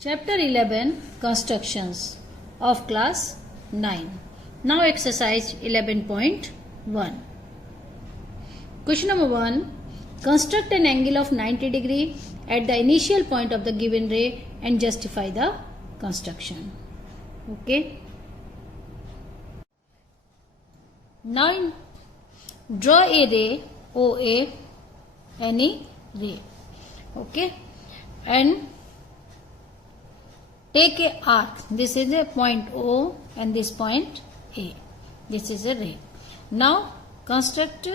Chapter 11 Constructions of Class 9. Now exercise 11.1. Question number 1. Construct an angle of 90 degree at the initial point of the given ray and justify the construction. Okay. Now draw a ray OA, any ray. Okay. And take a arc. This is a point O and this point A. This is a ray. Now construct,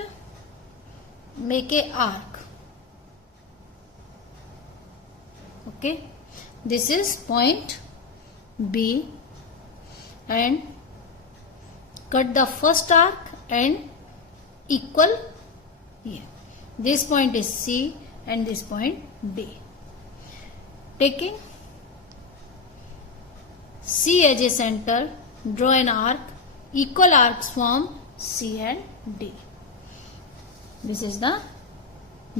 make a arc. Okay. This is point B and cut the first arc and equal here. This point is C and this point D. Taking C as a center, draw an arc. Equal arcs form C and D. This is the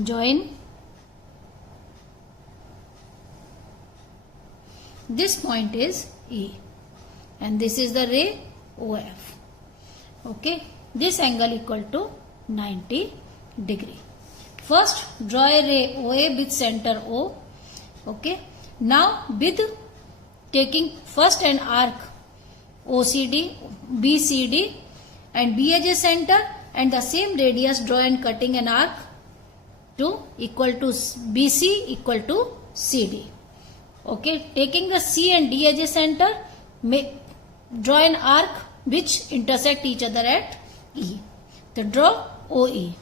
join. This point is E and this is the ray OF. Okay. This angle equal to 90 degree. First draw a ray OA with center O. Okay. Now with taking first an arc OCD, BCD and B as a center and the same radius, draw and cutting an arc to equal to BC equal to CD. Okay, taking the C and D as a center, draw an arc which intersect each other at E. So draw OE.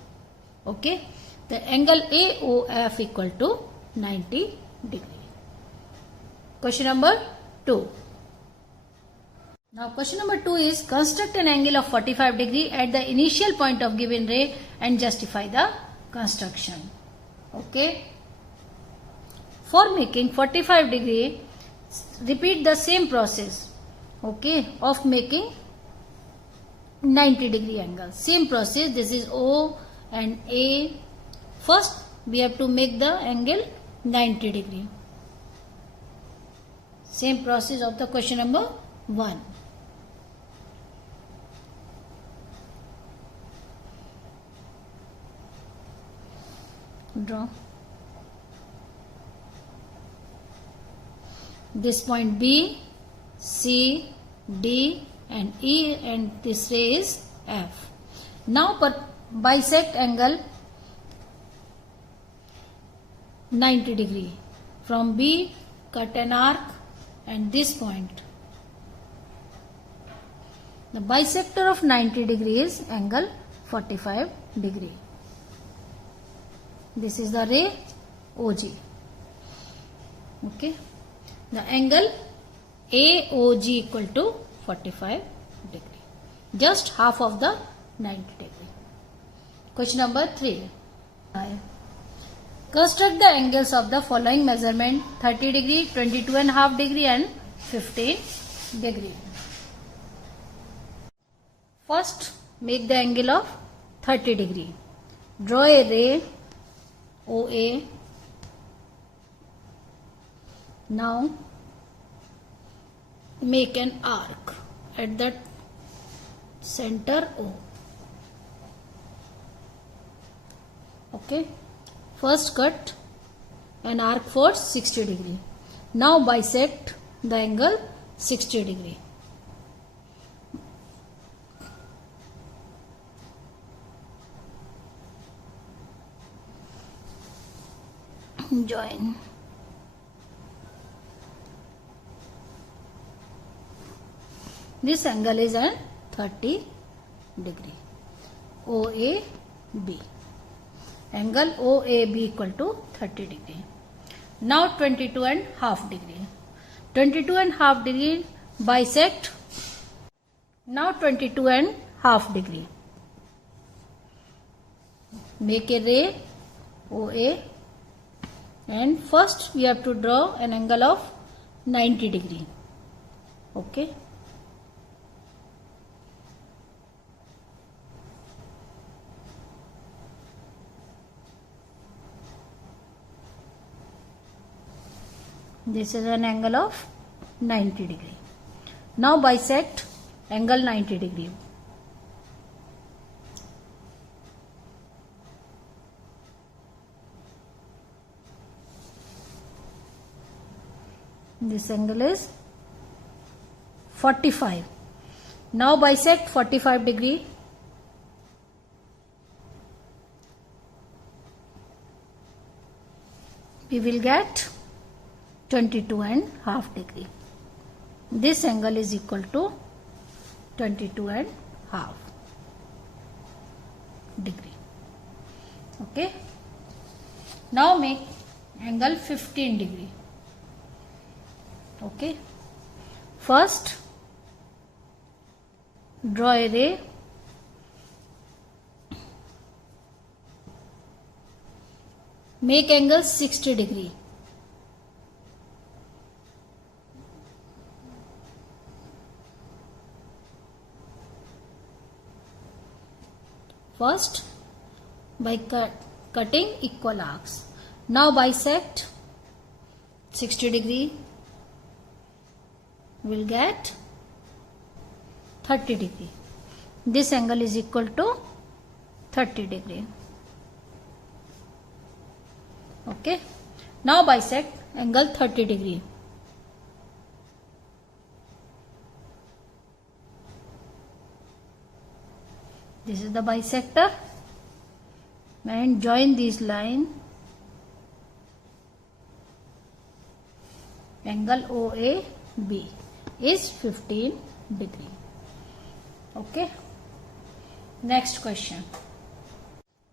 Okay, the angle AOF equal to 90 degree. Question number 2. Now question number 2 is construct an angle of 45 degree at the initial point of given ray and justify the construction. Okay. For making 45 degree, repeat the same process. Okay, of making 90 degree angle. Same process. This is O and A. First we have to make the angle 90 degree. Same process of the question number 1. Draw. This point B, C, D and E and this ray is F. Now bisect angle 90 degree. From B cut an arc and this point. The bisector of 90 degree is angle 45 degree. This is the ray OG. Okay. The angle AOG equal to 45 degree. Just half of the 90 degree. Question number 3. Construct the angles of the following measurement: 30 degree, 22.5 degree and 15 degree. First make the angle of 30 degree. Draw a ray OA. Now make an arc at the center O. Okay. First cut an arc for 60 degree. Now bisect the angle 60 degree. Join. This angle is at 30 degree. OAB. Angle OAB equal to 30 degree. Now 22.5 degree. 22.5 degree bisect. Now 22.5 degree. Make a ray OA and first we have to draw an angle of 90 degree. Okay. This is an angle of 90 degree. Now bisect angle 90 degree. This angle is 45. Now bisect 45 degree. We will get 22.5 degree. This angle is equal to 22.5 degree. Okay. Now make angle 15 degree. Okay. First, draw a ray. Make angle 60 degree. First, by cutting equal arcs. Now bisect 60 degree. Will get 30 degree. This angle is equal to 30 degree. Okay. Now bisect angle 30 degree. This is the bisector, and join this line. Angle OAB is 15 degree. Okay. Next question.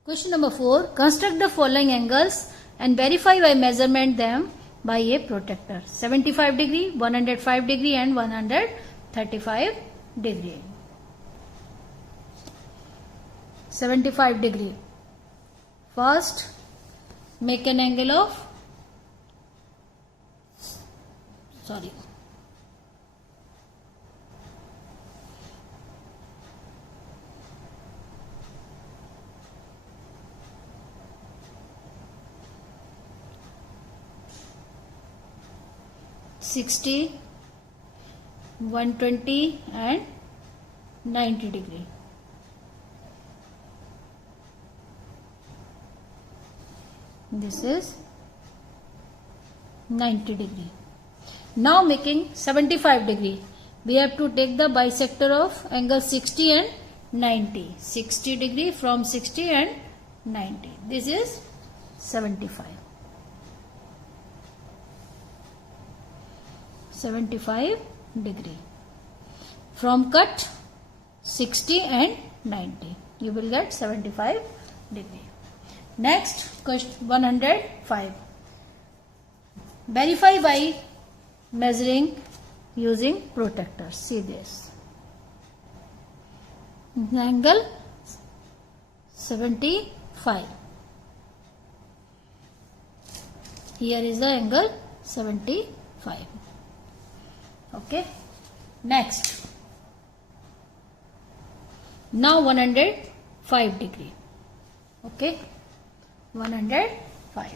Question number 4. Construct the following angles and verify by measurement them by a protractor. 75 degree, 105 degree and 135 degree. 75 degree. First, make an angle of 60, 120 and 90 degree. This is 90 degree. Now making 75 degree. We have to take the bisector of angle 60 and 90. 60 degree from 60 and 90. This is 75. 75 degree. From cut 60 and 90. You will get 75 degree. Next, question 105. Verify by measuring using protractor. See this. Angle 75. Here is the angle 75. Okay. Next. Now 105 degree. Okay. 105.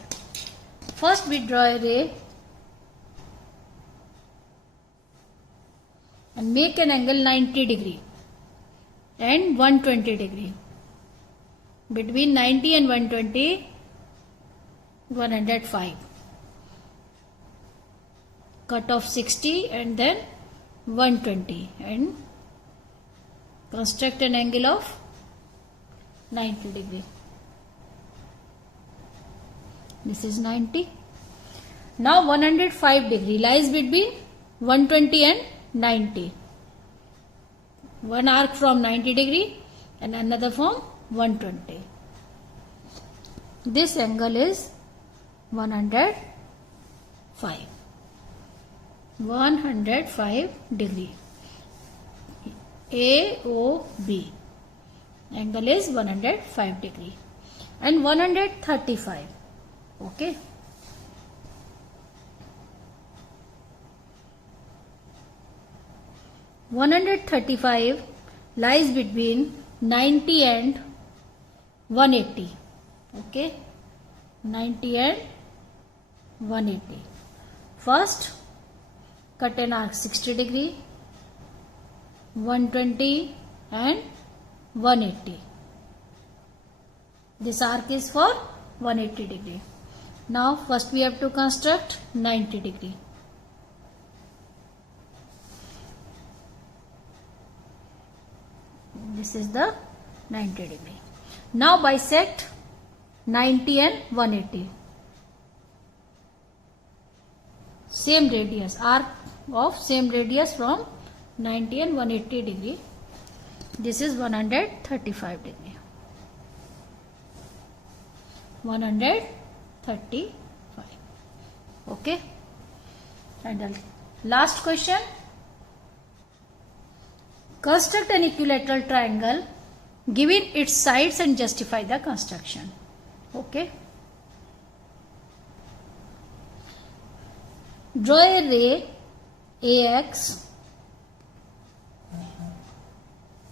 First we draw a ray and make an angle 90 degree and 120 degree. Between 90 and 120, 105. Cut off 60 and then 120 and construct an angle of 90 degree. This is 90. Now 105 degree lies between 120 and 90. One arc from 90 degree and another from 120. This angle is 105. 105 degree. AOB. Angle is 105 degree. And 135. Okay. (135) lies between 90 and 180. Okay, 90 and 180. First, cut an arc 60 degree, 120 and 180. This arc is for 180 degree. Now first we have to construct 90 degree. This is the 90 degree. Now bisect 90 and 180. Same radius, arc of same radius from 90 and 180 degree. This is 135 degree. 135. Okay. And the last question. Construct an equilateral triangle given its sides and justify the construction. Okay. Draw a ray AX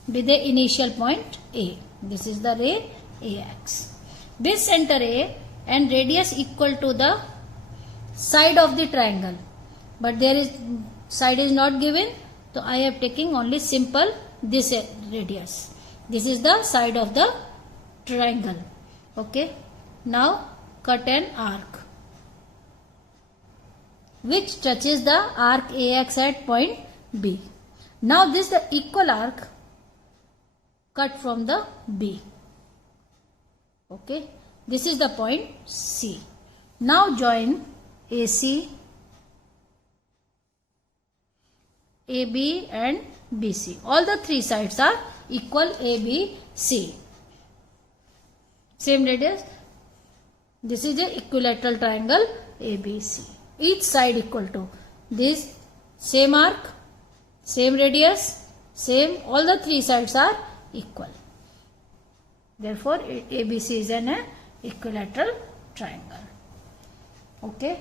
with the initial point A. This is the ray AX. With center A and radius equal to the side of the triangle. But there is side is not given. So I am taking only simple this radius. This is the side of the triangle. Okay. Now cut an arc which touches the arc AX at point B. Now this is the equal arc cut from the B. Okay. This is the point C. Now join AC, AB and BC. All the three sides are equal ABC. Same radius. This is the equilateral triangle ABC. Each side equal to this same arc, same radius, same, all the three sides are equal. Therefore, ABC is an equilateral triangle. Okay.